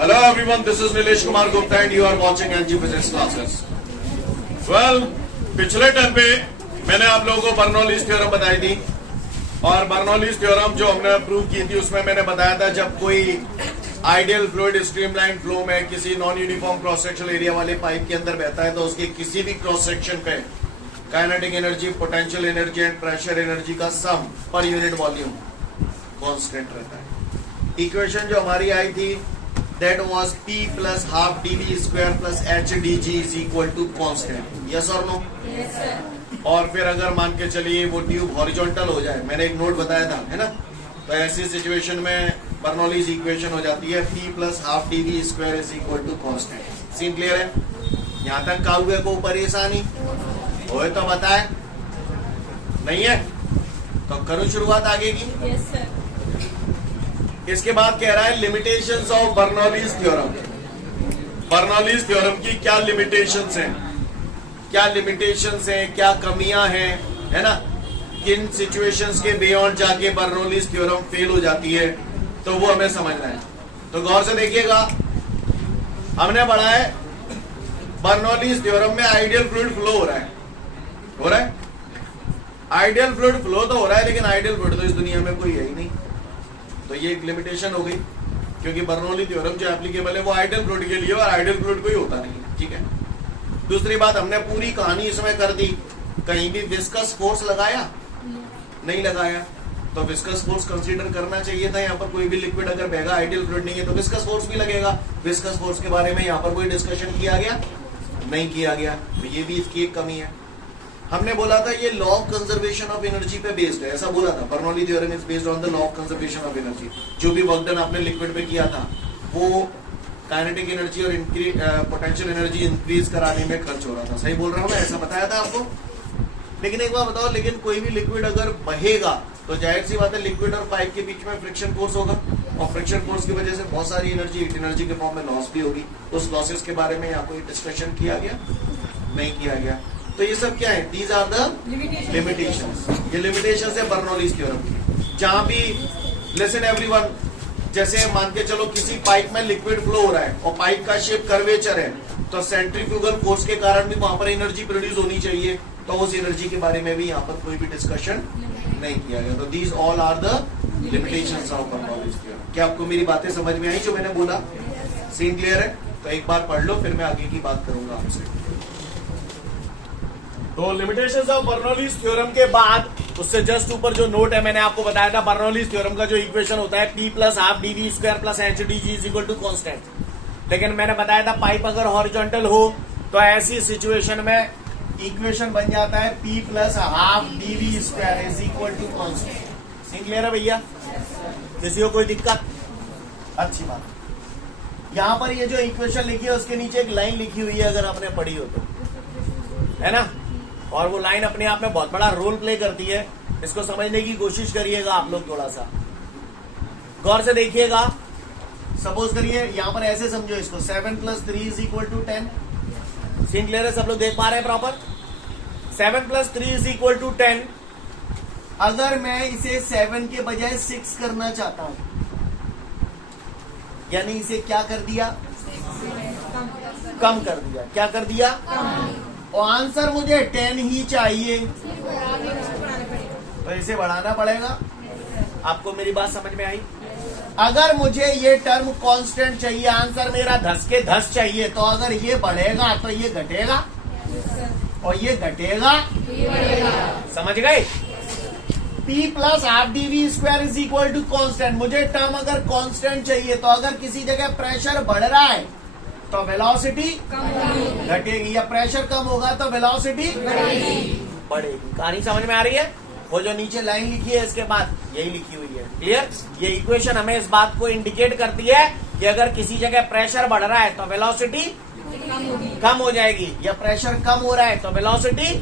Hello everyone, this is Nilesh Kumar Gupta and you are watching NG Physics Classes. Well, पिछले term पे मैंने आप लोगों को बर्नौलीज थ्योरम बताई थी और बर्नौलीज थ्योरम जो हमने प्रूव की थी उसमें मैंने बताया था जब कोई आइडियल फ्लूइड स्ट्रीमलाइन फ्लो में किसी non uniform cross sectional area वाले पाइप के अंदर बहता है तो उसके किसी भी क्रॉस सेक्शन पे kinetic energy, potential energy and pressure energy का सम पर यूनिट वॉल्यूम कांस्टेंट रहता है। इक्वेशन जो हमारी आई थी that was P plus half dV square plus HdG is equal to constant. Yes or no? Yes sir. और फिर अगर मान के चलिए वो ट्यूब हॉरिजॉन्टल हो जाए, मैंने एक नोट बताया था है ना, तो ऐसी सिचुएशन में बर्नौलीज इक्वेशन हो जाती है P plus half dV square is equal to constant. Scene clear है? यहाँ तक का हुए को परेशानी हो तो बताए, नहीं है तो करो शुरुआत आगे की। Yes sir. इसके बाद कह रहा है limitations of Bernoulli's theorem. Bernoulli's theorem की क्या लिमिटेशंस हैं, क्या लिमिटेशंस हैं, क्या कमियां हैं, है ना, किन सिचुएशंस के बियॉन्ड जाके बर्नौलीज थ्योरम फेल हो जाती है, तो वो हमें समझना है। तो गौर से देखिएगा, हमने पढ़ा है बर्नौलीज थ्योरम में आइडियल फ्लूइड फ्लो हो रहा है, आइडियल फ्लूइड फ्लो तो हो रहा है, लेकिन आइडियल फ्लूइड तो इस दुनिया में कोई है ही नहीं, तो ये एक लिमिटेशन हो गई, क्योंकि बर्नौली थ्योरम जो एप्लीकेबल है वो आइडियल फ्लूइड के लिए और आइडियल फ्लूइड कोई होता नहीं है। ठीक है, दूसरी बात, हमने पूरी कहानी इसमें कर दी, कहीं भी विस्कस फोर्स लगाया नहीं लगाया, तो विस्कस फोर्स कंसीडर करना चाहिए था। यहाँ पर कोई भी लिक्विड अगर बहेगा, आइडियल फ्लूइड नहीं है तो विस्कस फोर्स भी लगेगा। विस्कस फोर्स के बारे में यहाँ पर कोई डिस्कशन किया गया नहीं किया गया, तो ये भी इसकी एक कमी है। हमने बोला था ये law of conservation of energy पे बेस्ड है, ऐसा बोला था। Bernoulli theorem is based on the law of conservation of energy. जो भी वर्क डन आपने लिक्विड पे किया था वो काइनेटिक एनर्जी और पोटेंशियल एनर्जी इंक्रीज कराने में खर्च हो रहा था। सही बोल रहा हूँ मैं, ऐसा बताया था आपको। लेकिन एक बार बताओ, लेकिन कोई भी लिक्विड अगर बहेगा तो जाहिर सी बात है लिक्विड और पाइप के बीच में फ्रिक्शन फोर्स होगा, और फ्रिक्शन फोर्स की वजह से बहुत सारी एनर्जी, हीट एनर्जी के फॉर्म में लॉस भी होगी। उस लॉसेस के बारे में यहाँ कोई डिस्कशन किया गया नहीं किया गया। तो ये सब क्या है? These are the limitations. ये लिमिटेशंस है बर्नौलीज थ्योरम की। जहां भी लिसन एवरीवन, जैसे मान के चलो किसी पाइप में लिक्विड फ्लो हो रहा है और पाइप का शेप कर्वेचर है, तो सेंट्रीफ्यूगल फोर्स के कारण भी वहां पर एनर्जी प्रोड्यूस होनी चाहिए, तो उस एनर्जी के बारे में भी यहाँ पर कोई भी डिस्कशन नहीं किया गया। तो these all are the limitations of Bernoulli's theorem. क्या आपको मेरी बातें समझ में आई जो मैंने बोला? सीन क्लियर है? तो एक बार पढ़ लो, फिर मैं आगे की बात करूंगा आपसे। तो लिमिटेशंस ऑफ बर्नौलीज थ्योरम के बाद उससे जस्ट ऊपर जो नोट है, मैंने आपको बताया था बर्नौलीज थ्योरम का जो इक्वेशन होता है P plus half dV square plus HdG is equal to constant। लेकिन मैंने बताया था पाइप अगर हॉरिजॉन्टल हो तो ऐसी सिचुएशन में इक्वेशन बन जाता है P plus half dV square is equal to constant। Scene clear है भैया? किसी को कोई दिक्कत? अच्छी बात। यहां पर ये जो इक्वेशन लिखी है उसके नीचे एक लाइन लिखी हुई है, अगर आपने पढ़ी हो तो, है ना, और वो लाइन अपने आप में बहुत बड़ा रोल प्ले करती है। इसको समझने की कोशिश करिएगा आप लोग, थोड़ा सा गौर से देखिएगा। सपोज करिए यहां पर ऐसे समझो इसको, 7 plus 3 is equal to 10। Scene clear है? सब लोग देख पा रहे हैं proper? 7 plus 3 is equal to 10। अगर मैं इसे 7 के बजाय 6 करना चाहता हूं, यानी इसे क्या कर दिया? कम कर दिया। क्या कर दिया? और आंसर मुझे 10 ही चाहिए, तो इसे बढ़ाना पड़ेगा। आपको मेरी बात समझ में आई? अगर मुझे ये टर्म कांस्टेंट चाहिए, आंसर मेरा 10 के 10 चाहिए, तो अगर ये बढ़ेगा तो ये घटेगा, और ये घटेगा। समझ गए? P plus half dV square is equal to constant। मुझे टर्म अगर कांस्टेंट चाहिए, तो अगर किसी जगह प्रेशर बढ़ रहा है तो वेलोसिटी घटेगी, या प्रेशर कम होगा तो वेलोसिटी बढ़ेगी। कहानी समझ में आ रही है? वो जो नीचे लाइन लिखी है इसके बाद यही लिखी हुई है। क्लियर? ये इक्वेशन हमें इस बात को इंडिकेट करती है कि अगर किसी जगह प्रेशर बढ़ रहा है तो वेलोसिटी कम हो जाएगी, या प्रेशर कम हो रहा है तो वेलोसिटी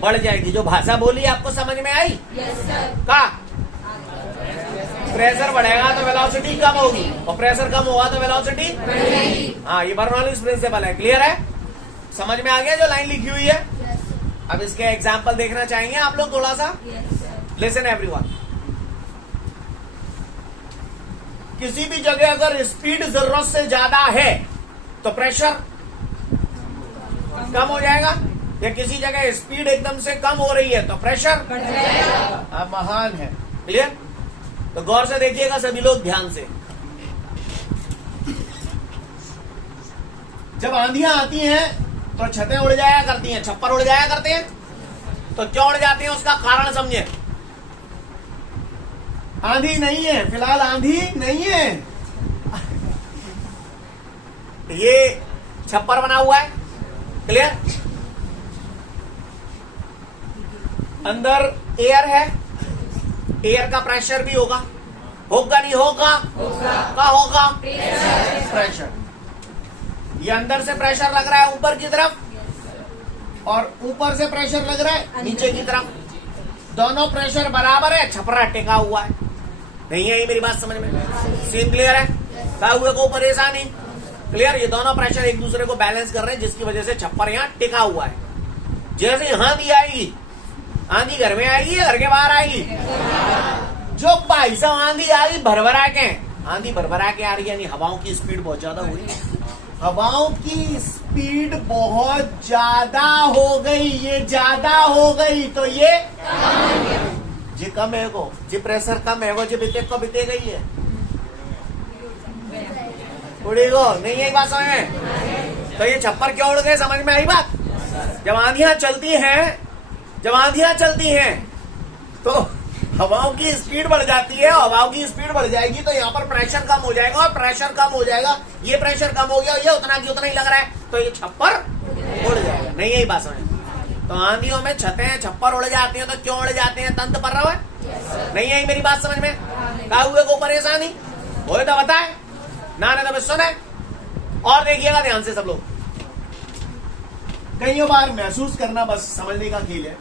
बढ़ जाएगी। जो भाषा बोली आपको समझ में आई? का प्रेशर बढ़ेगा तो वेलोसिटी कम होगी, और प्रेशर कम होगा तो वेलोसिटी बढ़ेगी। हाँ, ये बर्नौलीज प्रिंसिपल है। क्लियर है? समझ में आ गया जो लाइन लिखी हुई है? अब इसके एग्जांपल देखना चाहेंगे आप लोग थोड़ा सा। लिसन एवरीवन, किसी भी जगह अगर स्पीड जरूरत से ज्यादा है तो प्रेशर कम हो जाएगा, या किसी जगह स्पीड एकदम से कम हो रही है तो प्रेशर बढ़ जाएगा। आप महान है। क्लियर? तो गौर से देखिएगा सभी लोग, ध्यान से। जब आंधियां आती हैं तो छतें उड़ जाया करती हैं, छप्पर उड़ जाया करते हैं। तो क्यों उड़ जाते हैं उसका कारण समझे। आंधी नहीं है, फिलहाल आंधी नहीं है, ये छप्पर बना हुआ है। क्लियर? अंदर एयर है, एयर का प्रेशर भी होगा, होगा नहीं होगा? क्या होगा? प्रेशर। ये अंदर से प्रेशर लग रहा है ऊपर की तरफ, और ऊपर से प्रेशर लग रहा है नीचे की तरफ। दोनों प्रेशर बराबर है, छपरा टिका हुआ है। नहीं है ये मेरी बात समझ में? सीन क्लियर है? क्या हुए को परेशानी? क्लियर? ये दोनों प्रेशर एक दूसरे को बैलेंस कर रहे हैं, जिसकी वजह से छप्पर यहाँ टिका हुआ है। जैसे आंधी आएगी, आंधी घर में आएगी या घर के बाहर आएगी? जो भाई साहब आंधी आ रही भरभरा के, आंधी भरभरा के आ रही है, यानी हवाओं की स्पीड बहुत ज्यादा हुई। हवाओं की स्पीड बहुत ज्यादा हो गई, ये ज्यादा हो गई तो ये जी कम है को, जी प्रेशर कम है को, जी बीते को बीते गई है, उड़ी गो नहीं है बात समझ में? तो ये छप्पर क्यों उड़ गए, समझ में आई बात? जब आंधियां चलती हैं, जब आंधियां चलती हैं तो हवाओं की स्पीड बढ़ जाती है, हवाओं की स्पीड बढ़ जाएगी तो यहाँ पर प्रेशर कम हो जाएगा, और प्रेशर कम हो जाएगा, ये प्रेशर कम हो गया, ये उतना की उतना ही लग रहा है, तो ये छप्पर उड़ जाएगा। नहीं यही बात समझ? तो आंधियों में छतें छप्पर उड़ जाते हैं, तो क्यों उड़ जाते हैं? तंत्र पर रहा है। नहीं आई मेरी बात समझ में? क्या हुए को परेशानी हो तो बताए ना, नहीं तो सुने। और देखिएगा ध्यान से सब लोग, कई बार महसूस करना बस समझने का खेल है।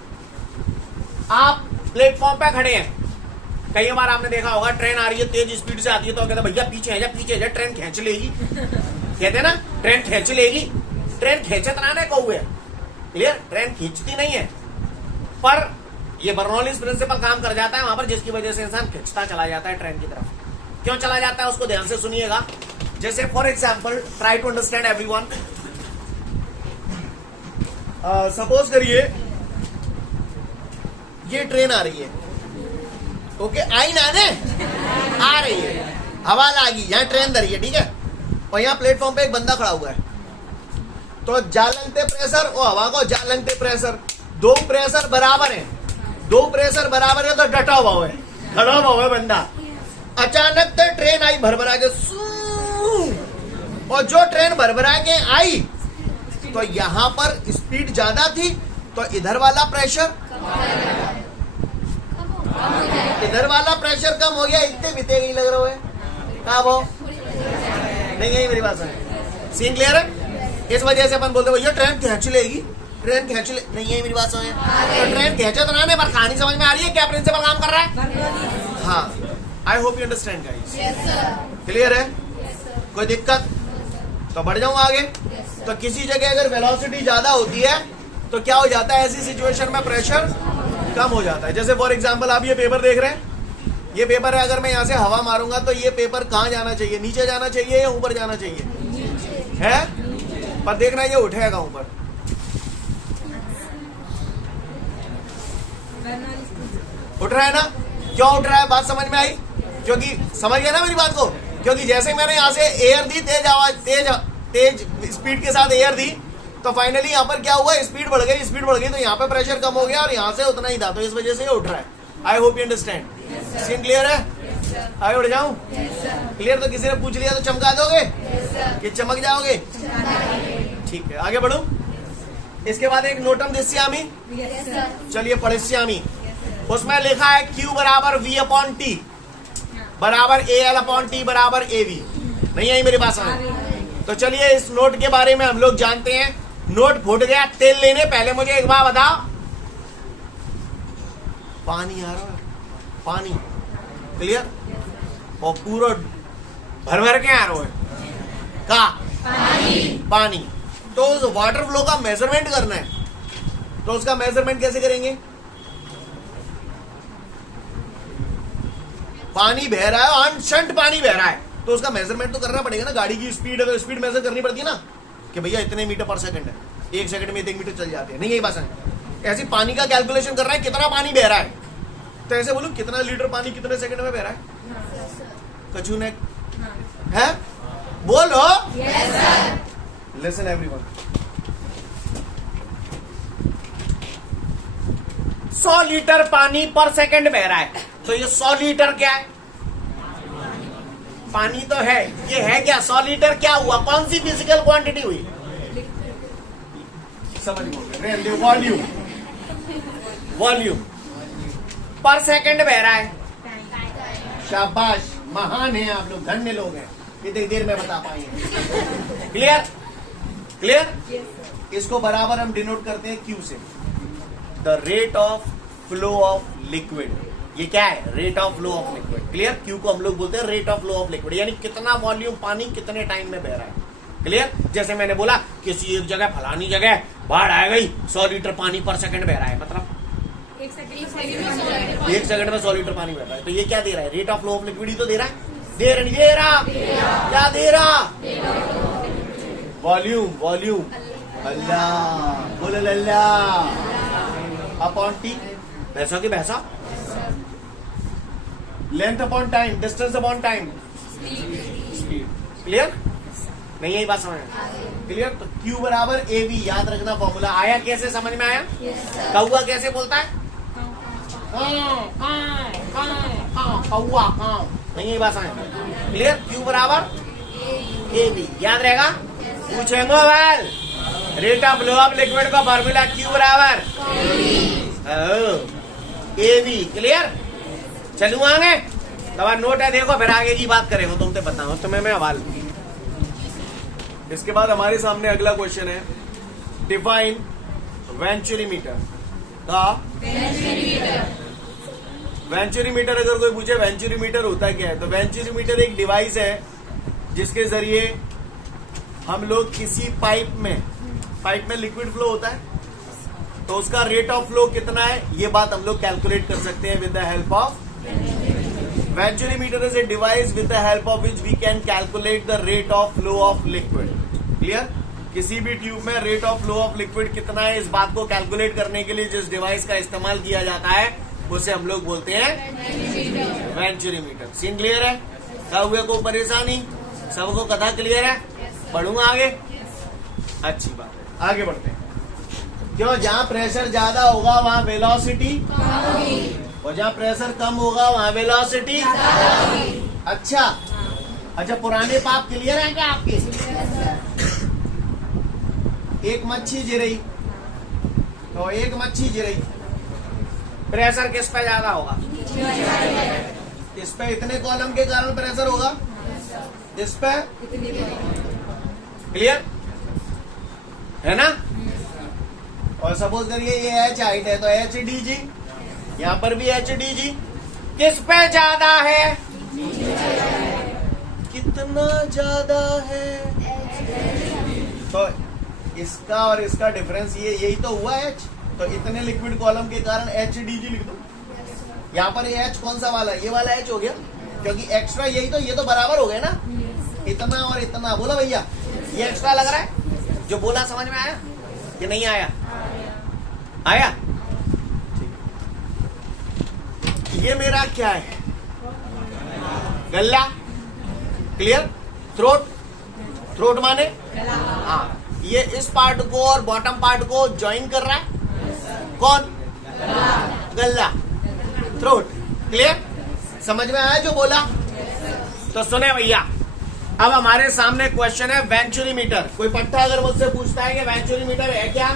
आप प्लेटफॉर्म पे खड़े हैं, कई बार आपने देखा होगा ट्रेन आ रही है, तेज स्पीड से आती है, तो कहते भैया पीछे है जा, पीछे जा, ट्रेन खींच लेगी। कहते ना ट्रेन खींच लेगी, ट्रेन खींचत ना कौए। क्लियर? ट्रेन खींचती नहीं है, पर ये बर्नौलीज प्रिंसिपल काम कर जाता है वहां पर, जिसकी वजह से इंसान खींचता चला जाता है ट्रेन की तरफ। क्यों चला जाता है उसको ध्यान से सुनिएगा। जैसे for example, try to understand everyone. Suppose करिए ये ट्रेन आ रही है, ओके, आई ना ने आ रही है, हवा लागी, यहाँ ट्रेन धरी है, ठीक है, और यहाँ प्लेटफॉर्म पे एक बंदा खड़ा हुआ है। तो जालंगते प्रेशर और हवा को जालंगते प्रेशर, दो प्रेशर बराबर है, दो प्रेशर बराबर है, तो डटा हुआ है, खड़ा हुआ है बंदा। अचानक से ट्रेन आई भरभरा के, और जो ट्रेन भरभरा के आई तो यहां पर स्पीड ज्यादा थी, तो इधर वाला प्रेशर इधर वाला प्रेशर कम हो गया, इतने बीते नहीं लग रहा है। कहा वो नहीं है मेरी बात समझ? सीन क्लियर है? इस वजह से अपन बोलते भैया ट्रेन खींच लेगी, ट्रेन खींच ले, नहीं है मेरी बात समझ? तो ट्रेन खींचे तो ना, पर कहानी समझ में आ रही है क्या प्रिंसिपल काम कर रहा है? हाँ, आई hope you understand guys. Clear है? कोई दिक्कत? तो बढ़ जाऊं आगे। तो किसी जगह अगर वेलोसिटी ज्यादा होती है तो क्या हो जाता है, ऐसी सिचुएशन में प्रेशर कम हो जाता है। जैसे फॉर एग्जांपल आप ये पेपर देख रहे हैं, ये पेपर है, अगर मैं यहाँ से हवा मारूंगा तो ये पेपर कहाँ जाना चाहिए, नीचे जाना चाहिए या ऊपर जाना चाहिए? है, पर देखना ये उठेगा ऊपर। उठ रहा है ना? क्यों उठ रहा है, बात समझ में आई? क्योंकि समझ गया ना मेरी बात को? क्योंकि जैसे मैंने यहाँ से एयर दी, तेज आवाज, तेज स्पीड के साथ एयर दी, तो फाइनली यहाँ पर क्या हुआ, स्पीड बढ़ गई, स्पीड बढ़ गई, तो यहाँ पे प्रेशर कम हो गया और यहाँ से उतना ही था, तो इस वजह से ये उठ रहा है। I hope you understand. Scene clear है? आगे उठ जाऊं? क्लियर? तो किसी ने पूछ लिया तो चमका दोगे कि चमक जाओगे? ठीक है, आगे बढ़ू। इसके बाद एक नोटम दिश्यामी, चलिए पढ़िश्यामी। उसमें लिखा है Q बराबर V अपॉन T बराबर AL अपॉन T बराबर AV। नहीं आई मेरी बात समझ? तो चलिए इस नोट के बारे में हम लोग जानते हैं। नोट फूट गया, तेल लेने पहले मुझे एक बार बताओ, पानी आ रहा है, पानी, क्लियर, और पूरा भर भर के आ रहा है का पानी। तो उस वाटर फ्लो का मेजरमेंट करना है, तो उसका मेजरमेंट कैसे करेंगे? पानी बह रहा है, अनशंट पानी बह रहा है, तो उसका मेजरमेंट तो करना पड़ेगा ना। गाड़ी की स्पीड, अगर स्पीड मेजर करनी पड़ती है ना कि भैया इतने मीटर पर सेकंड है, 1 सेकंड में 1 मीटर चल जाते हैं, नहीं यही बात है। ऐसे पानी का कैलकुलेशन कर रहा है, कितना पानी बह रहा है, तो ऐसे बोलो कितना लीटर पानी कितने सेकंड में बह रहा है। कछू ने है, बोलो। लिसन एवरीवन, 100 लीटर पानी पर सेकंड बह रहा है, तो ये 100 लीटर क्या है? पानी तो है, ये है क्या? 100 लीटर क्या हुआ? कौन सी फिजिकल क्वांटिटी हुई? समझ गए? वॉल्यूम, वॉल्यूम पर सेकंड बह रहा है। शाबाश, महान है आप लोग, धन्य लोग हैं, इतनी देर में बता पाएंगे। क्लियर? क्लियर? इसको बराबर हम डिनोट करते हैं क्यू से, the rate of flow of liquid. ये क्या है? Rate of flow of liquid. Clear? Q को हम लोग बोलते हैं rate of flow of liquid, यानी कितना वॉल्यूम पानी कितने टाइम में बह रहा है। क्लियर? जैसे मैंने बोला किसी एक जगह, फलानी जगह बाढ़ आ गई, 100 लीटर पानी पर सेकंड बह रहा है, मतलब 1 सेकंड में 100 लीटर पानी बह रहा है, तो ये क्या दे रहा है? Rate of flow of liquid ही तो दे रहा है। दे रहा क्या दे रहा? Volume, volume. अल्लाह, बोल अल्लाह। अपॉन टी, भैंसा की भैंसा। Length upon time, distance upon time, speed. Clear? नहीं यही बात समझ में? क्लियर? तो Q बराबर AV, याद रखना फॉर्मूला। आया? कैसे समझ में आया? कौआ कैसे बोलता है? कौआ। नहीं यही बात समझ में? क्लियर? Q बराबर AV, याद रहेगा? पूछेंगे भाई, rate of flow of liquid का फॉर्मूला Q बराबर AV। क्लियर? चलू आगे, दवा नोट है, देखो फिर आगे की बात करेंगे, तुमसे बताऊं तुम्हें मैं हवाल। इसके बाद हमारे सामने अगला क्वेश्चन है, डिफाइन वेंचुरीमीटर का। वेंचुरीमीटर अगर कोई पूछे वेंचुरीमीटर होता क्या है, तो वेंचुरीमीटर एक डिवाइस है जिसके जरिए हम लोग किसी पाइप में लिक्विड फ्लो होता है, तो उसका रेट ऑफ फ्लो कितना है, ये बात हम लोग कैलकुलेट कर सकते हैं with the help of venturimeter. Is a device with the help of which we can calculate the rate of flow of liquid. Clear? किसी भी ट्यूब में rate of flow of liquid कितना है, इस बात को कैलकुलेट करने के लिए जिस डिवाइस का इस्तेमाल किया जाता है उसे हम लोग बोलते हैं वेंचुरीमीटर। सीन क्लियर है? क्या हुआ? कोई परेशानी? सबको कथा क्लियर है? बढ़ूंगा आगे? अच्छी बात है, आगे बढ़ते हैं। क्यों? जहां प्रेशर ज्यादा होगा वहां वेलोसिटी, और जहां प्रेशर कम होगा वहां वेलोसिटी। अच्छा, पुराने पाप क्लियर है क्या आपके? एक मच्छी जिरई, तो एक मच्छी जिरई, प्रेशर किस पे ज्यादा होगा? इस पे इतने कॉलम के कारण प्रेशर होगा, इस पे। क्लियर है ना? और सपोज करिए ये H हाइट है, तो HDG, यहाँ पर भी HDG, किस पे ज्यादा है? कितना ज्यादा है? तो इसका और इसका डिफरेंस ये यही तो हुआ H, तो इतने लिक्विड कॉलम के कारण HDG लिख दो। यहाँ पर ये H कौन सा वाला? ये वाला H हो गया, क्योंकि एक्स्ट्रा यही तो, ये तो बराबर हो गए ना, इतना और इतना। बोला भैया, ये एक्स्ट्रा लग रहा है? जो बोला समझ में आया कि नहीं आया? आया? ये मेरा क्या है? गल्ला। क्लियर? थ्रोट माने? हाँ, ये इस पार्ट को और बॉटम पार्ट को ज्वाइन कर रहा है कौन? गल्ला, थ्रोट। क्लियर? समझ में आया जो बोला? तो सुने भैया, अब हमारे सामने क्वेश्चन है वेंचुरीमीटर। कोई पट्टा अगर मुझसे पूछता है कि वेंचुरीमीटर है क्या,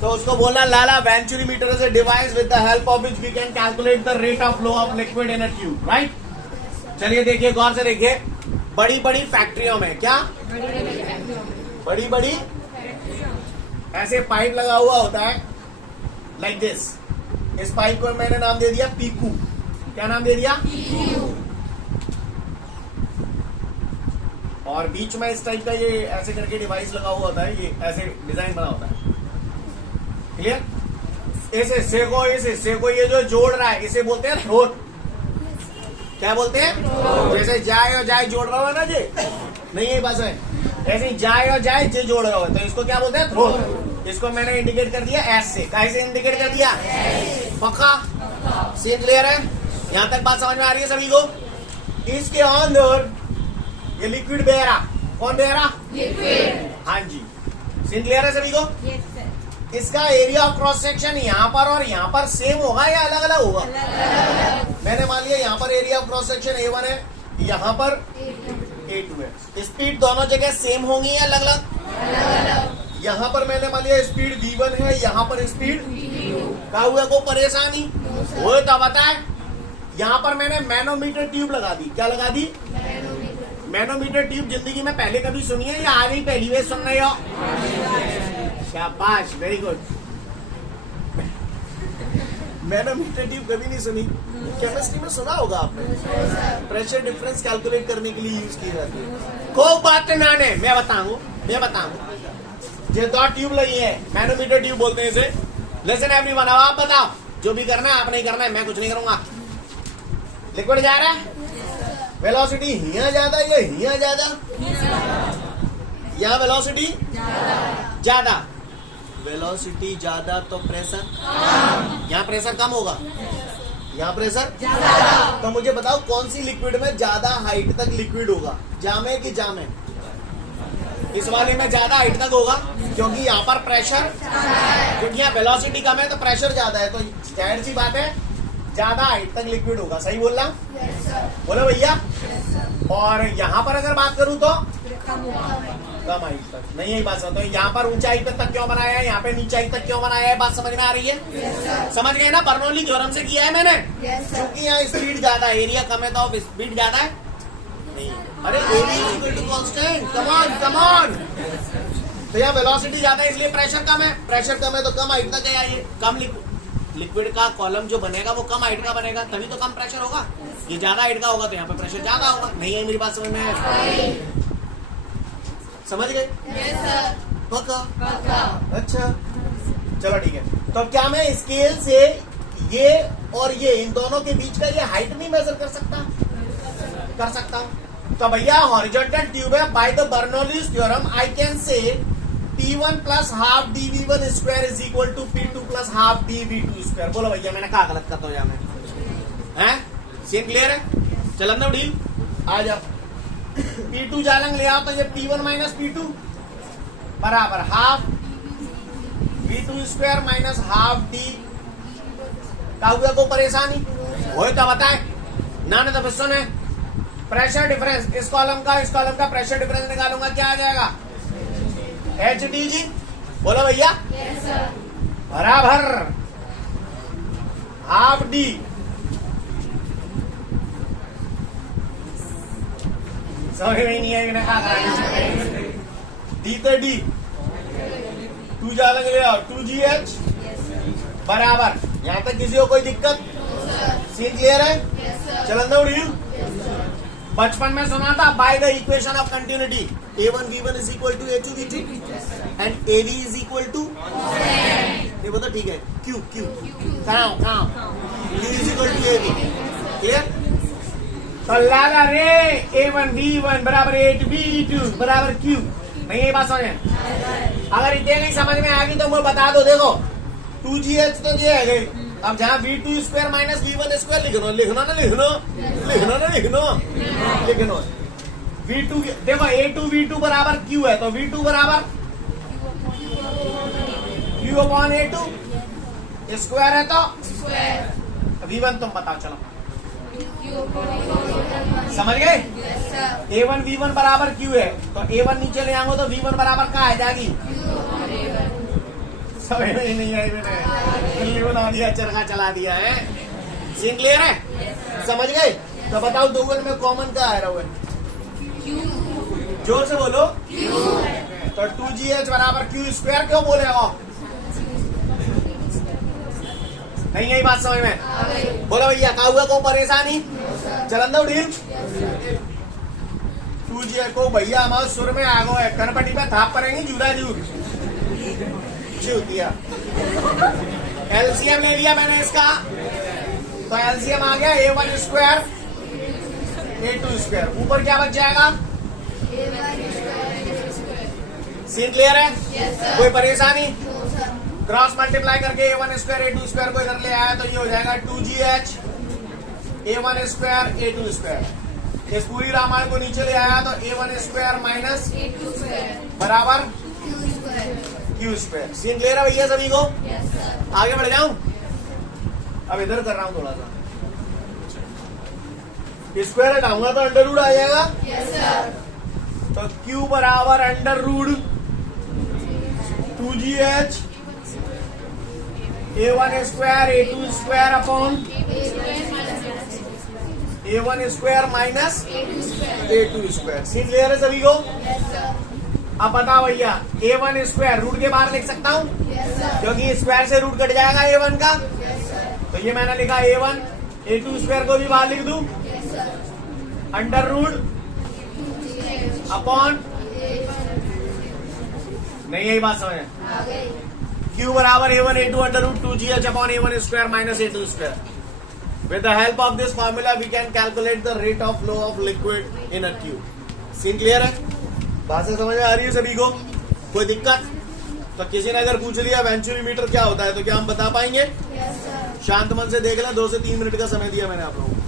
तो उसको बोलना लाला venturimeter is a device with the help of which we can calculate the rate of flow of liquid in a tube. Right? चलिए देखिए, गौर से देखिए, बड़ी बड़ी फैक्ट्रियों में क्या, बड़ी बड़ी ऐसे पाइप लगा हुआ होता है लाइक दिस। इस पाइप को मैंने नाम दे दिया पीकू। क्या नाम दे दिया? और बीच में इस टाइप का ये ऐसे करके डिवाइस लगा हुआ होता है, ये ऐसे डिजाइन बना होता है। क्लियर? इस हिस्से को ये जो जोड़ रहा है इसे बोलते हैं थ्रोट। क्या बोलते हैं? जैसे जाए और जाए जोड़ रहा हो ना जी, नहीं यही बात है। ऐसे ही जाए और जाए जे जोड़ रहा हो तो इसको क्या बोलते हैं? थ्रो। इसको मैंने इंडिकेट कर दिया एस से। कैसे इंडिकेट कर दिया? पक्का? सीन क्लियर है? यहाँ तक बात समझ में आ रही है सभी को? इसके अंदर ये लिक्विड बह रहा, कौन बह रहा? लिक्विड। हाँ जी, सीन क्लियर है सभी को? इसका एरिया ऑफ क्रॉस सेक्शन यहाँ पर और यहाँ पर सेम होगा या अलग अलग होगा? मैंने मान लिया यहाँ पर area of cross section A1 है, यहाँ पर A2 है। स्पीड दोनों जगह सेम होंगी या अलग अलग? यहाँ पर मैंने मान लिया स्पीड V1 है, यहाँ पर स्पीड क्या हुआ? को परेशानी हो तो बताए। यहाँ पर मैंने मैनोमीटर ट्यूब लगा दी। क्या लगा दी? Manometer tube. जिंदगी में पहले कभी सुनी है या आज ही पहली बार सुन रहे हो? शाबाश, वेरी गुड। मैनोमीटर ट्यूब कभी नहीं सुनी? केमिस्ट्री में सुना होगा आपने। प्रेशर डिफरेंस कैलकुलेट करने के लिए यूज की जाती है। को बात नाने मैं बताऊं ये दो ट्यूब लगी है, मैनोमीटर ट्यूब बोलते हैं इसे। लिसन एवरीवन, अब आप बताओ, जो भी करना है आप नहीं करना है, मैं कुछ नहीं करूंगा। लिक्विड जा रहा है, वेलोसिटी हिया ज्यादा या हिया ज्यादा? यहाँ वेलोसिटी ज्यादा। वेलोसिटी ज्यादा तो प्रेशर, यहाँ प्रेशर कम होगा, यहाँ प्रेशर ज्यादा। तो मुझे बताओ कौन सी लिक्विड में ज्यादा हाइट तक लिक्विड होगा? जामे कि जामे? इस वाले में ज्यादा हाइट तक होगा क्योंकि यहाँ पर प्रेशर, क्योंकि यहाँ वेलोसिटी कम है तो प्रेशर ज्यादा है, तो जाहिर सी बात है ज्यादा हाइट तक लिक्विड होगा। सही बोल रहा? बोलो भैया। और यहाँ पर अगर बात करूँ तो कम हाइट तक। नहीं यही बात समझ। तो यहाँ पर ऊंचाई पे तक क्यों बनाया है, यहाँ पे नीचाई तक क्यों बनाया है? बात समझ में आ रही है? समझ गए ना? बर्नौली थ्योरम से किया है मैंने। क्योंकि यहाँ स्पीड ज्यादा है, एरिया कम है तो स्पीड ज्यादा है। नहीं, अरे area equal to constant. Come on. तो यहाँ वेलोसिटी ज्यादा है इसलिए प्रेशर कम है। प्रेशर कम है तो कम हाइट तक है। ये कम लिक्विड का कॉलम जो बनेगा वो कम हाइट का बनेगा, तभी तो कम प्रेशर होगा। ये ज्यादा हाइट का होगा तो यहाँ पे प्रेशर ज्यादा होगा। नहीं है मेरी बात समझ में? समझ गए? पक्का? अच्छा चलो ठीक है। तो क्या मैं स्केल से ये और ये इन दोनों के बीच का ये हाइट नहीं मेजर कर सकता? कर सकता हूं। तो भैया हॉरिजॉन्टल ट्यूब है, by the Bernoulli's theorem I can say P1 plus half dV1 square is equal to P2 plus half dV2 square. बोलो भैया मैंने कहा गलत करता हूँ यहाँ में? हैं? सीन क्लियर है? चलन दो डील। आ जाओ। P2 जालंग ले आओ तो ये P1 माइनस P2 बराबर half V2 square minus half D का हुआ को परेशानी हो तो बताए ना तो बस सुने। प्रेशर डिफरेंस इस कॉलम का प्रेशर डिफरेंस निकालूंगा, क्या आ जाएगा? HDG। बोलो भैया। बराबर हाफ D समझ में नहीं है? डी तो डी 2 जालंग ले आओ 2GH बराबर। यहाँ तक किसी को कोई दिक्कत? सीन क्लियर है? चलन दो डील। बचपन में सुना था by the equation of continuity A1 V1 is equal to A2 V2 and AV is equal to, ये बोला ठीक है, Q कहाँ Q is equal to AV। Clear? तो लाला रे A1 V1 बराबर A2 V2 बराबर Q। नहीं ये बात समझे? अगर इतने नहीं समझ में आ गई तो मैं बता दो। देखो 2GH तो ये है गई। अब जहाँ V2 square minus V1 square लिखनो V2 देखो A2 V2 बराबर Q है तो V2 बराबर Q अपॉन A2 स्क्वायर है तो V1 तुम बताओ। चलो समझ गए? A1 V1 बराबर Q है तो A1 नीचे ले आऊंगा तो V1 बराबर क्या आ जाएगी? समझ में नहीं आई? मैंने दिल्ली बना दिया, चरखा चला दिया है। सीन क्लियर है? समझ गए? तो बताओ दोगुन में कॉमन क्या आ रहा है? जोर से बोलो। तो 2GH बराबर Q स्क्वायर क्यों बोले हो? नहीं यही बात समझ में? बोलो भैया क्या हुआ को परेशानी? चलन दो डील। 2GH को भैया हमारे सुर में आ गए, कनपट्टी पे थाप पड़ेंगे जूरा जूर दिया। LCM ले लिया मैंने इसका, तो LCM आ गया A1 स्क्वायर A2 स्क्वायर, ऊपर क्या बच जाएगा? सीन क्लियर है? कोई परेशानी? क्रॉस मल्टीप्लाई करके A1 स्क्वायर A2 स्क्वायर को इधर ले आया तो ये हो जाएगा 2GH A1 square A2 square. इस पूरी रामायण को नीचे ले आया तो A1 स्क्वायर माइनस बराबर Q स्क्वायर। सीन क्लियर है भैया सभी को? आगे बढ़ जाऊं? अब इधर कर रहा हूं थोड़ा सा, स्क्वायर हटाऊंगा तो अंडर रूट आ जाएगा। तो Q बराबर under root 2GH A1 square A2 square upon A1 square minus A2 square. Scene clear है सभी को? अब बताओ भैया, A1 स्क्वायर रूट के बाहर लिख सकता हूं क्योंकि स्क्वायर से रूट कट जाएगा A1 का। तो ये मैंने लिखा A1 A2 स्क्वायर को भी बाहर लिख दूं अंडर रूट अपॉन, नहीं यही बात समझ है, Q बराबर A1 A2 under root 2GH upon A1 square minus A2 square. With the help of this formula we can calculate the rate of flow of liquid in a tube. Scene clear है? भाषा समझ में आ रही है सभी को? कोई दिक्कत? तो किसी ने अगर पूछ लिया वेंचुरीमीटर क्या होता है तो क्या हम बता पाएंगे? शांत मन से देख लें, 2 से 3 मिनट का समय दिया मैंने आप लोगों को।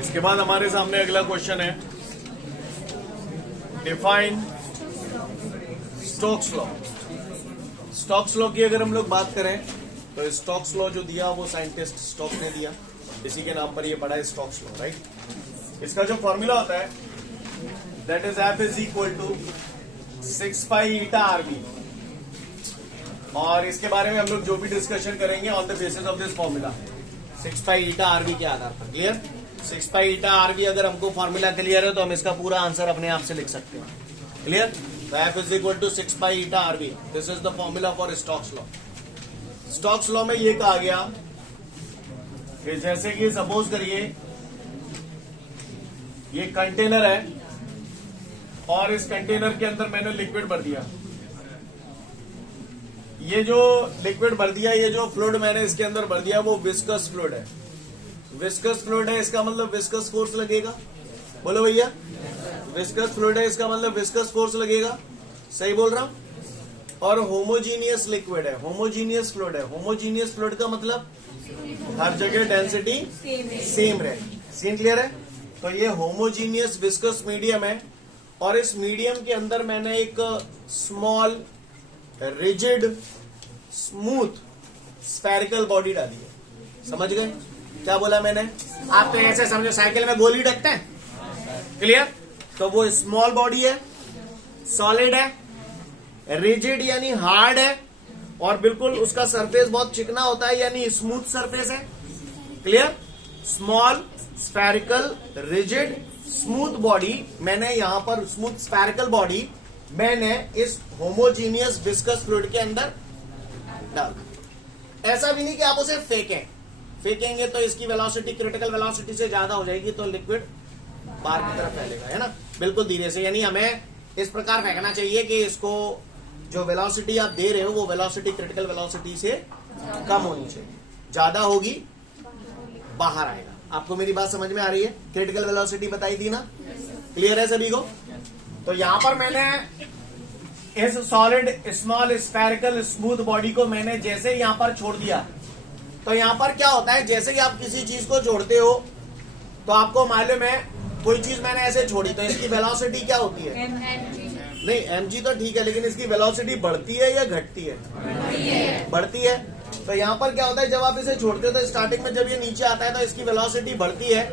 इसके बाद हमारे सामने अगला क्वेश्चन है, define Stokes law. Stokes law की अगर हम लोग बात करें तो स्टोक्स लॉ जो दिया वो साइंटिस्ट स्टोक्स ने दिया, इसी के नाम पर ये पड़ा है स्टोक्स लॉ, राइट। इसका जो फॉर्मूला होता है that is F is equal to 6 pi eta R V, और इसके बारे में हम लोग जो भी डिस्कशन करेंगे on the basis of this formula 6 pi eta R V के आधार पर। क्लियर? 6 पाई ईटा आरबी अगर हमको फॉर्मूला क्लियर है तो हम इसका पूरा आंसर अपने आप से लिख सकते हैं। क्लियर? तो F is equal to 6 pi eta R V, this is the formula for Stokes law. Stokes law में ये कहा गया कि जैसे कि सपोज करिए ये कंटेनर है और इस कंटेनर के अंदर मैंने लिक्विड भर दिया। ये जो लिक्विड भर दिया, ये जो फ्लूइड मैंने इसके अंदर भर दिया वो विस्कस फ्लूइड है। विस्कस फ्लूइड है, इसका मतलब विस्कस फोर्स लगेगा। बोलो भैया, विस्कस फ्लूइड है, इसका मतलब विस्कस फोर्स लगेगा। सही बोल रहा हूं? और होमोजीनियस लिक्विड है, होमोजीनियस फ्लूइड है। होमोजीनियस फ्लूइड का मतलब हर जगह डेंसिटी सेम रहे। सीन क्लियर है? तो ये होमोजीनियस विस्कस मीडियम है और इस मीडियम के अंदर मैंने एक small rigid smooth spherical body डाली है। समझ गए क्या बोला मैंने? आप तो ऐसे समझो साइकिल में गोली रखते हैं। क्लियर? तो वो स्मॉल बॉडी है, सॉलिड है, रिजिड यानी हार्ड है, और बिल्कुल उसका सरफेस बहुत चिकना होता है यानी स्मूथ सरफेस है। Clear? Small spherical rigid smooth body, मैंने यहां पर स्मूथ स्फेरिकल बॉडी मैंने इस होमोजीनियस विस्कस फ्लूइड के अंदर डाल। ऐसा भी नहीं कि आप उसे फेंकेंगे तो इसकी वेलोसिटी क्रिटिकल वेलोसिटी से ज्यादा हो जाएगी तो लिक्विड बाहर की तरफ फैलेगा, है ना। बिल्कुल धीरे से, यानी हमें इस प्रकार फेंकना चाहिए कि इसको जो वेलोसिटी आप दे रहे हो वो वेलोसिटी क्रिटिकल वेलोसिटी से कम होनी चाहिए। ज्यादा होगी बाहर आएगा। आपको मेरी बात समझ में आ रही है? क्रिटिकल वेलोसिटी बताई थी ना? क्लियर है सभी को? तो यहां पर मैंने इस solid small spherical smooth body को मैंने जैसे यहां पर छोड़ दिया, तो यहां पर क्या होता है, जैसे ही आप किसी चीज को छोड़ते हो तो आपको मालूम है कोई चीज मैंने ऐसे छोड़ी तो इसकी वेलोसिटी क्या होती है? नहीं, mg तो ठीक है, लेकिन इसकी वेलोसिटी बढ़ती है या घटती है? बढ़ती है। तो यहाँ पर क्या होता है, जब आप इसे छोड़ते हो तो स्टार्टिंग में जब ये नीचे आता है तो इसकी वेलोसिटी बढ़ती है,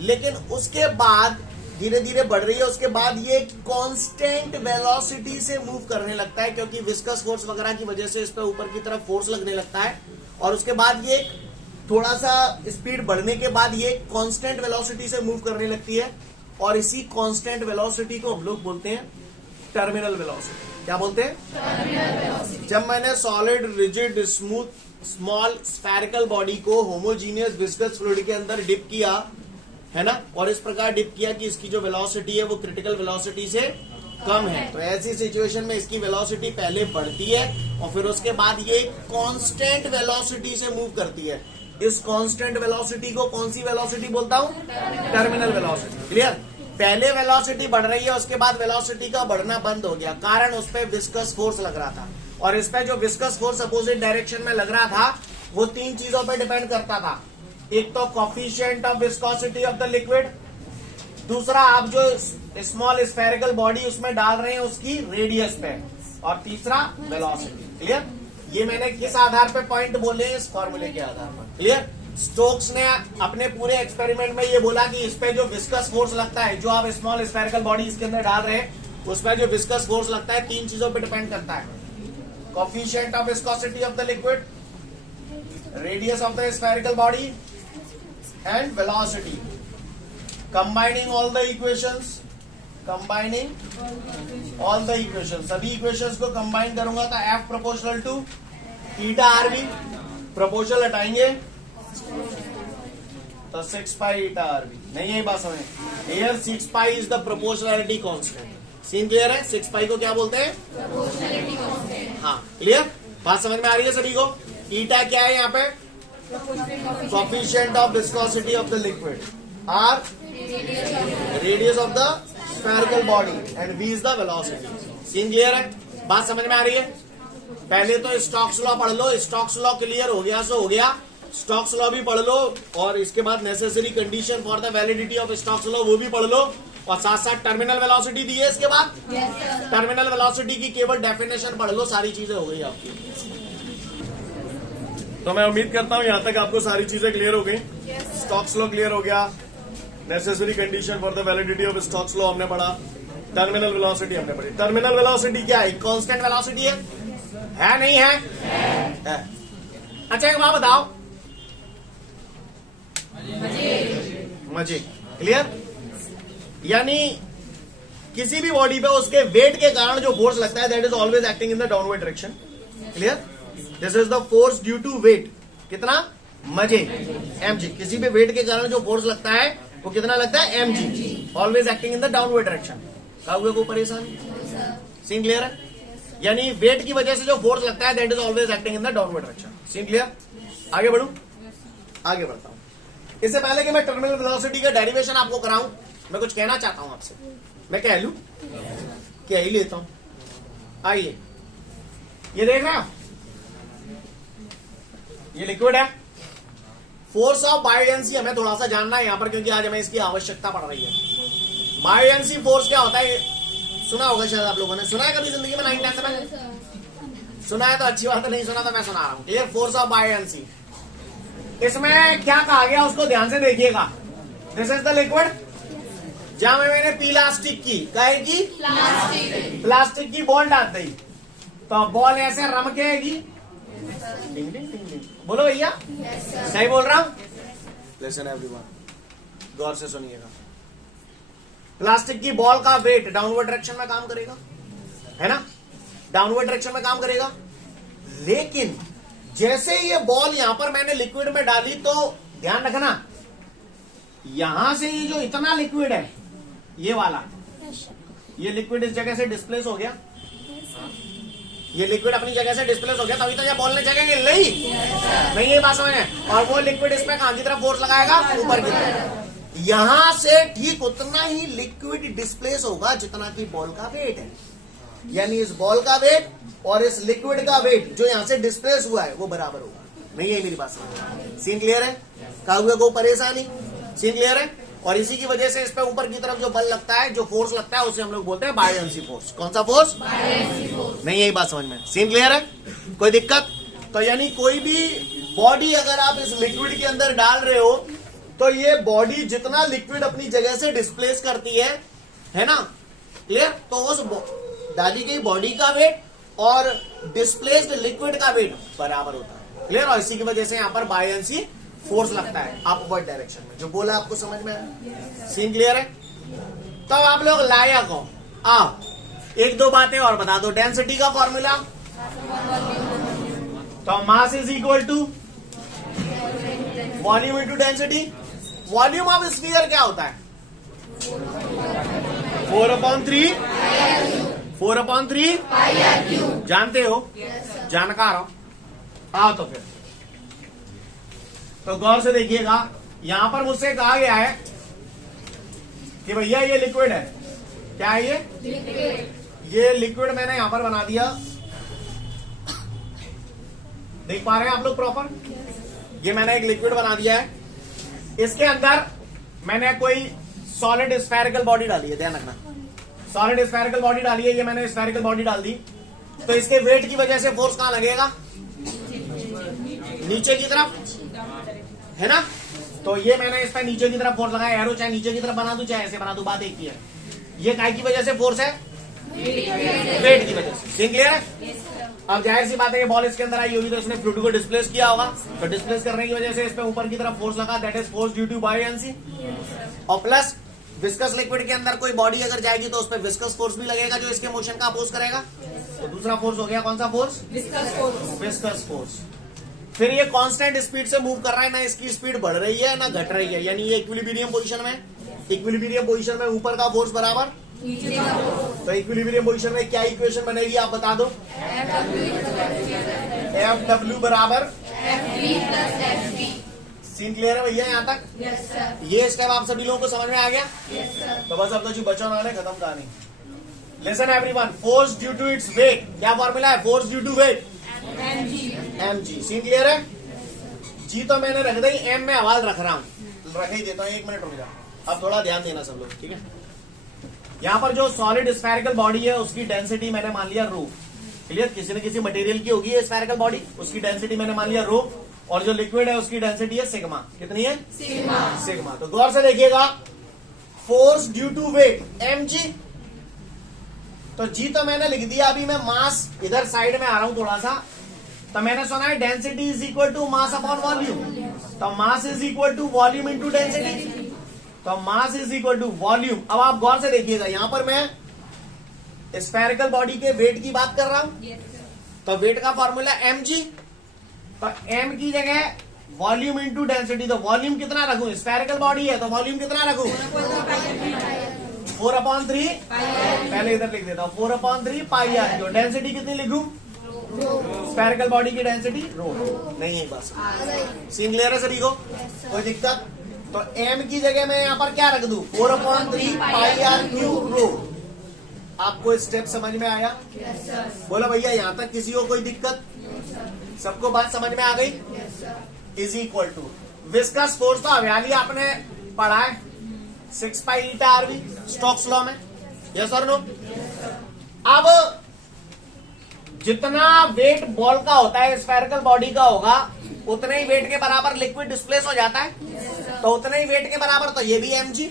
लेकिन उसके बाद धीरे धीरे बढ़ रही है। उसके बाद ये कांस्टेंट वेलोसिटी से मूव करने लगता है क्योंकि विस्कस फोर्स वगैरह की वजह से इस पर ऊपर की तरफ फोर्स लगने लगता है, और उसके बाद ये थोड़ा सा स्पीड बढ़ने के बाद ये कांस्टेंट वेलोसिटी से मूव करने लगती है, और इसी कांस्टेंट वेलोसिटी को हम लोग बोलते हैं टर्मिनल वेलोसिटी। क्या बोलते हैं? Terminal velocity. जब मैंने solid rigid smooth small spherical body को होमोजीनियस विस्कस फ्लूइड के अंदर डिप किया है ना, और इस प्रकार डिप किया कि इसकी जो वेलोसिटी है वो क्रिटिकल वेलोसिटी से कम है। तो ऐसी सिचुएशन में इसकी वेलोसिटी पहले बढ़ती है और फिर उसके बाद ये कांस्टेंट वेलोसिटी से मूव करती है। इस कांस्टेंट वेलोसिटी को कौन सी वेलोसिटी बोलता हूं? Terminal velocity. क्लियर? पहले वेलोसिटी बढ़ रही है, उसके बाद वेलोसिटी का बढ़ना बंद हो गया, कारण उस पर विस्कस फोर्स लग रहा था। और इस पे जो विस्कस फोर्स अपोजिट डायरेक्शन में लग रहा था वो तीन चीजों पे डिपेंड करता था। एक तो coefficient of viscosity of the liquid, दूसरा आप जो स्मॉल स्फेरिकल बॉडी उसमें डाल रहे हैं उसकी रेडियस पे, और तीसरा वेलोसिटी। क्लियर? ये मैंने किस आधार पे पॉइंट बोले? इस फॉर्मूले के आधार पर। क्लियर? स्टोक्स ने अपने पूरे एक्सपेरिमेंट में ये बोला कि इस पे जो विस्कस फोर्स लगता है, जो आप स्मॉल स्फेरिकल बॉडी इसके अंदर डाल रहे हैं, उस पर जो विस्कस फोर्स लगता है तीन चीजों पे डिपेंड करता है। Coefficient of viscosity of the liquid, radius of the spherical body and velocity. Combining all the equations, सभी इक्वेशंस को कंबाइन करूंगा तो F proportional to theta R V, proportional हटाएंगे तो 6 पाई ईटा आरबी। नहीं यही बात समझे? Here 6 pi is the proportionality constant. Scene clear है? 6 पाई को क्या बोलते हैं? Proportionality constant. हाँ, क्लियर? बात समझ में आ रही है सभी को? ईटा क्या है यहाँ पे? Coefficient of viscosity of the liquid, R radius of the spherical body, and v is the velocity. Scene clear है? बात समझ में आ रही है? पहले तो स्टोक्स लॉ पढ़ लो। स्टोक्स लॉ क्लियर हो गया सो हो गया। स्टोक्स लॉ भी पढ़ लो, और इसके बाद necessary condition for the validity of Stokes law वो भी पढ़ लो, और साथ साथ टर्मिनल वेलोसिटी दी है इसके बाद। टर्मिनल वेलोसिटी की केवल डेफिनेशन पढ़ लो, सारी चीजें हो गई आपकी। तो मैं उम्मीद करता हूं यहां तक आपको सारी चीजें क्लियर हो गई। स्टोक्स लॉ क्लियर हो गया, necessary condition for the validity of Stokes law हमने पढ़ा, टर्मिनल वेलोसिटी हमने पढ़ी। टर्मिनल वेलोसिटी क्या है? कांस्टेंट वेलोसिटी है नहीं है? है। अच्छा एक बात बताओ, मजे। क्लियर? यानी किसी भी बॉडी पे उसके वेट के कारण जो फोर्स लगता है that is always acting in the downward direction. Clear? This is the force due to weight. कितना? मजे, mg। किसी भी वेट के कारण जो फोर्स लगता है वो कितना लगता है? mg, always acting in the downward direction. काउगे को परेशानी? सीन क्लियर है? यानी वेट की वजह से जो फोर्स लगता है that is always acting in the downward direction. Scene clear? आगे बढ़ू? आगे बढ़ता हूं। इससे पहले कि मैं टर्मिनल वेलोसिटी का डेरिवेशन आपको कराऊं, मैं कुछ कहना चाहता हूं आपसे। मैं कह लूं? कह ही लेता हूं। आइए, ये देख रहे हैं, ये लिक्विड है। फोर्स ऑफ बायोडेंसी हमें थोड़ा सा जानना है यहां पर, क्योंकि आज हमें इसकी आवश्यकता पड़ रही है। बायोडेंसी फोर्स क्या होता है? सुना होगा शायद आप लोगों ने। सुना है कभी जिंदगी में 9th क्लास में? सुना है तो अच्छी बात है, नहीं सुना तो मैं सुना रहा हूं। क्लियर? Force of buoyancy. इसमें क्या कहा गया उसको ध्यान से देखिएगा। दिस इज द लिक्विड, जहां में मैंने प्लास्टिक की कहे की प्लास्टिक की बॉल डाल दी, तो बॉल ऐसे रमकेगी। डिंग डिंग डिंग डिंग। बोलो भैया, सही बोल रहा हूं? लिसन एवरीवन, गौर से सुनिएगा। प्लास्टिक की बॉल का वेट डाउनवर्ड डायरेक्शन में काम करेगा, है ना? डाउनवर्ड डायरेक्शन में काम करेगा। लेकिन जैसे ये बॉल यहां पर मैंने लिक्विड में डाली, तो ध्यान रखना, यहां से ये जो इतना लिक्विड है, ये वाला, ये लिक्विड इस जगह से डिस्प्लेस हो गया। ये लिक्विड अपनी जगह से डिस्प्लेस हो गया, तभी तो ये बॉल ने जगह हिल रही नहीं, ये बात समझ में? और वो लिक्विड इस पे कहां की तरफ फोर्स लगाएगा? ऊपर की तरफ। यहां से ठीक उतना ही लिक्विड डिस्प्लेस होगा जितना की बॉल का वेट है। यानी इस बॉल का वेट और इस लिक्विड का वेट जो यहां से डिस्प्लेस हुआ है वो बराबर होगा। नहीं है मेरी बात समझ? सीन क्लियर है? काहुए को परेशानी? सीन क्लियर है? और इसी की वजह से इस पे ऊपर की तरफ जो बल लगता है, जो फोर्स लगता है, उसे हम लोग बोलते हैं बायोडेंसी फोर्स। कौन सा फोर्स? बायोडेंसी फोर्स। नहीं यही बात समझ में? सीन क्लियर है? कोई दिक्कत? तो यानी कोई भी बॉडी अगर आप इस लिक्विड के अंदर डाल रहे हो, तो ये बॉडी जितना लिक्विड अपनी जगह से डिस्प्लेस करती है ना? क्लियर? तो उस दादी की बॉडी का वेट और डिस्प्लेस्ड लिक्विड का वेट बराबर होता है। क्लियर? और इसी की वजह से यहाँ पर बायोडेंसी फोर्स लगता है अपवर्ड डायरेक्शन में। जो बोला आपको समझ में आया? सीन क्लियर है? तब आप लोग लायक हो। आप एक दो बातें और बता दो। डेंसिटी का फॉर्मूला, तो mass is equal to volume into density. Volume of sphere क्या होता है? 4/3 जानते हो? जानकार हो? आओ तो फिर तो गौर से देखिएगा, यहां पर मुझसे कहा गया है कि भैया ये लिक्विड है। क्या है ये लिक्विड मैंने यहां पर बना दिया। देख पा रहे हैं आप लोग प्रॉपर? ये मैंने एक लिक्विड बना दिया है। इसके अंदर मैंने कोई सॉलिड स्फेरिकल बॉडी डाली है, ध्यान रखना, सॉलिड स्फेरिकल बॉडी डाली है। ये मैंने स्फेरिकल बॉडी डाल दी, तो इसके वेट की वजह से फोर्स कहां लगेगा? नीचे की तरफ, है ना? तो ये मैंने इस पर नीचे की तरफ फोर्स लगाया। एरो चाहे नीचे की तरफ बना दूं चाहे ऐसे बना दूं, बात एक ही है। ये काय की वजह से फोर्स है? वेट की वजह से। क्लियर है? अब जाहिर सी बात है कि बॉल इसके अंदर आई होगी तो इसने फ्लूइड को डिस्प्लेस किया होगा, तो डिस्प्लेस करने की वजह से इस पे ऊपर की तरफ फोर्स लगा, that is force due to buoyancy. और प्लस विस्कस लिक्विड के अंदर कोई बॉडी अगर जाएगी तो उस पर विस्कस फोर्स भी लगेगा जो इसके मोशन का अपोज करेगा। तो दूसरा फोर्स हो गया कौन सा फोर्स? Viscous force. फिर ये कांस्टेंट स्पीड से मूव कर रहा है, ना इसकी स्पीड बढ़ रही है ना घट रही है, यानी ये इक्विलिब्रियम पोजीशन में। इक्विलिब्रियम पोजीशन में ऊपर का फोर्स बराबर, तो इक्विलिब्रियम पोजीशन में क्या इक्वेशन बनेगी आप बता दो? Fw बराबर सीन क्लियर है भैया यहाँ तक? ये स्टेप आप सभी लोगों को समझ में आ गया? तो बस अब तो जी बचा ना खत्म कहानी। Listen everyone, force due to its weight, क्या फॉर्मूला है? Force due to weight mg। Scene clear है? जी तो मैंने रख दी, एम में आवाज रख रहा हूं, रख ही देता हूं, 1 मिनट रुक जा। अब थोड़ा ध्यान देना सब लोग, ठीक है? यहां पर जो सॉलिड स्फेरिकल बॉडी है उसकी डेंसिटी मैंने मान लिया रो। क्लियर? किसी न किसी मटेरियल की होगी स्फेरिकल बॉडी, उसकी डेंसिटी मैंने मान लिया रो, और जो लिक्विड है उसकी डेंसिटी है सिग्मा। कितनी है? सिग्मा। तो गौर से देखिएगा, force due to weight mg, तो जी तो मैंने लिख दिया। अभी मैं मास इधर साइड में आ रहा हूं थोड़ा सा, तो मैंने सुना है density is equal to mass upon volume, तो mass is equal to volume into density, तो mass is equal to volume. अब आप गौर से देखिएगा, यहां पर मैं स्फेरिकल बॉडी के वेट की बात कर रहा हूं, तो वेट का फॉर्मूला mg, तो m की जगह वॉल्यूम इंटू डेंसिटी, तो वॉल्यूम कितना रखूं? स्फेरिकल बॉडी है तो वॉल्यूम कितना रखूं? 4/3, पहले इधर लिख देता हूं, 4/3 पाई आर। जो डेंसिटी कितनी लिखूं? स्फेरिकल बॉडी की डेंसिटी रो। नहीं है बस। सीन क्लियर है सभी को? कोई दिक्कत? तो m की जगह मैं यहां पर क्या रख दूं? 4/3 पाई आर क्यूब रो। आपको स्टेप समझ में आया? बोलो भैया यहां तक किसी को कोई दिक्कत? सबको बात समझ में आ गई? Is equal to viscous force, तो हरियाली आपने पढ़ा है 6 pi eta R V Stokes law में, यस और नो? अब जितना वेट बॉल का होता है स्फेरिकल बॉडी का होगा, उतने ही वेट के बराबर लिक्विड डिस्प्लेस हो जाता है, तो उतने ही वेट के बराबर तो ये भी mg।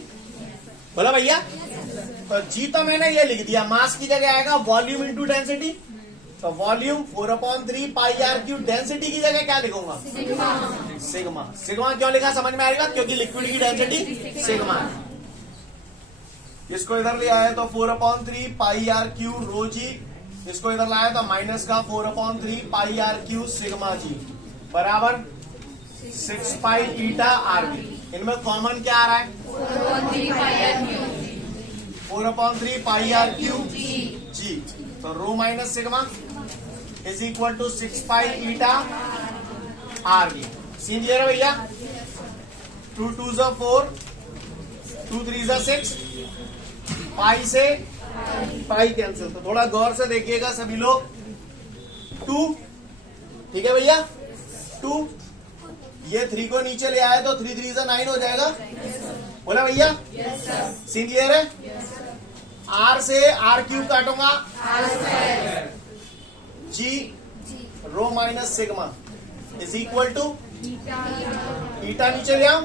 बोला भैया? तो जी तो मैंने ये लिख दिया, मास की जगह आएगा वॉल्यूम इंटू डेंसिटी, तो volume 4/3 pi R cube. Density की जगह क्या लिखूंगा? सिग्मा। सिग्मा क्यों लिखा समझ में आएगा? क्योंकि लिक्विड की डेंसिटी सिग्मा है। इसको इधर ले आया तो 4/3 पाई आर क्यूब रो जी, इसको इधर लाया तो माइनस का 4/3 पाई आर क्यूब सिग्मा जी बराबर 6 पाई ईटा आरबी। इनमें कॉमन क्या आ रहा है? 4/3 पाई आर क्यूब जी, तो rho minus sigma is equal to 6 pi eta RB. Scene clear है भैया? 2 2 4, 2 3 6, पाई से पाई कैंसिल। तो थोड़ा गौर से देखिएगा सभी लोग। 2, ठीक है भैया? 2, ये 3 को नीचे ले आए तो 3 3 9 हो जाएगा। बोला भैया? सीन क्लियर है? आर से आर क्यूब काटूंगा, g rho minus sigma is equal to eta नीचे ले आओ,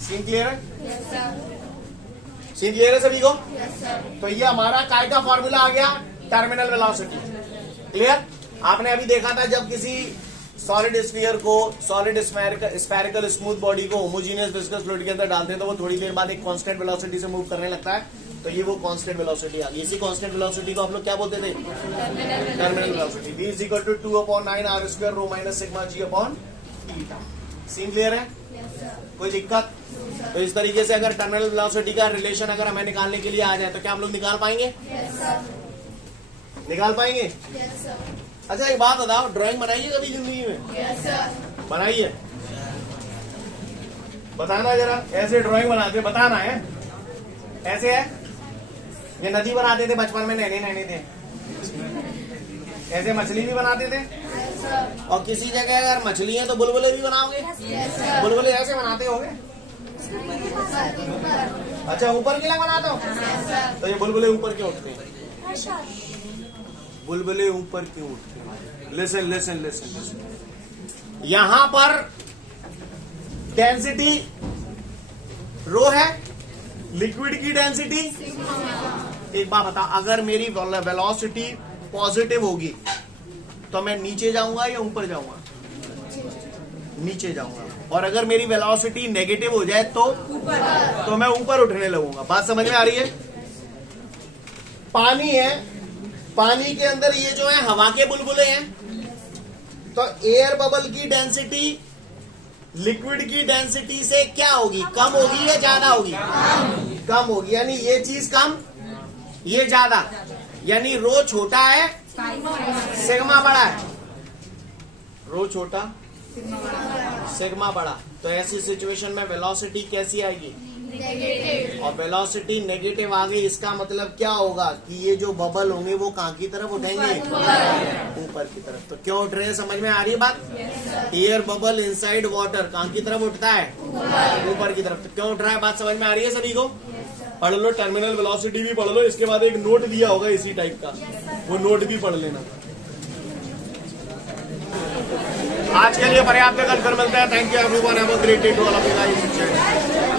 सीन क्लियर है? सीन क्लियर है सभी को? तो ये हमारा काय का फॉर्मूला आ गया, टर्मिनल वेलोसिटी। क्लियर? आपने अभी देखा था जब किसी सॉलिड स्फीयर को, सॉलिड स्फेरिकल स्मूथ बॉडी को होमोजीनियस विस्कस फ्लूइड के अंदर डालते हैं तो वो थोड़ी देर बाद एक कांस्टेंट वेलोसिटी से मूव करने लगता है। तो ये वो कांस्टेंट वेलोसिटी आ गई। इसी कांस्टेंट वेलोसिटी को आप लोग क्या बोलते थे? Terminal velocity. v is equal to 2/9 r square rho minus sigma g upon theta. Scene clear है? कोई दिक्कत? तो इस तरीके से अगर टर्मिनल वेलोसिटी का रिलेशन अगर हमें निकालने के लिए आ जाए तो क्या हम लोग निकाल पाएंगे? निकाल पाएंगे? अच्छा एक बात बताओ, ड्राइंग बनाइए कभी जिंदगी में? बनाइए, बताना जरा। ऐसे ड्राइंग बनाते बताना है? ऐसे है? ये नदी बनाते थे बचपन में, नहने थे। ऐसे मछली भी बनाते थे। और किसी जगह अगर मछली है तो बुलबुले भी बनाओगे? बुलबुले ऐसे बनाते होंगे। अच्छा ऊपर के लिए बनाते हो? तो ये बुलबुले ऊपर क्यों उठते हैं? बुलबुले ऊपर क्यों उठते हैं? Listen listen listen listen. यहां पर डेंसिटी रो है, लिक्विड की डेंसिटी। एक बात बता, अगर मेरी वेलोसिटी पॉजिटिव होगी तो मैं नीचे जाऊंगा या ऊपर जाऊंगा? नीचे जाऊंगा। और अगर मेरी वेलोसिटी नेगेटिव हो जाए तो मैं ऊपर उठने लगूंगा। बात समझ में आ रही है? पानी है, पानी के अंदर ये जो है हवा के बुलबुले हैं, तो एयर बबल की डेंसिटी लिक्विड की डेंसिटी से क्या होगी? कम होगी या ज्यादा होगी? कम होगी। यानी ये चीज कम, ये ज्यादा। यानी रो छोटा है, सिग्मा बड़ा है। रो छोटा, सिग्मा बड़ा। तो ऐसी सिचुएशन में वेलोसिटी कैसी आएगी? नेगेटिव। और वेलोसिटी नेगेटिव आ गई, इसका मतलब क्या होगा कि ये जो बबल होंगे वो कहाँ की तरफ उठेंगे? ऊपर की तरफ। तो क्यों उठ रहे हैं, समझ में आ रही है बात? एयर बबल इनसाइड वाटर कहाँ की तरफ उठता है? ऊपर की तरफ। तो क्यों उठ रहा है, बात समझ में आ रही है सभी को? पढ़ लो, टर्मिनल वेलोसिटी भी पढ़ लो। इसके बाद एक नोट दिया होगा इसी टाइप का, वो नोट भी पढ़ लेना। आज के लिए पर्याप्त है, कल फिर मिलते हैं। Thank you everyone, have a great day to all of you guys.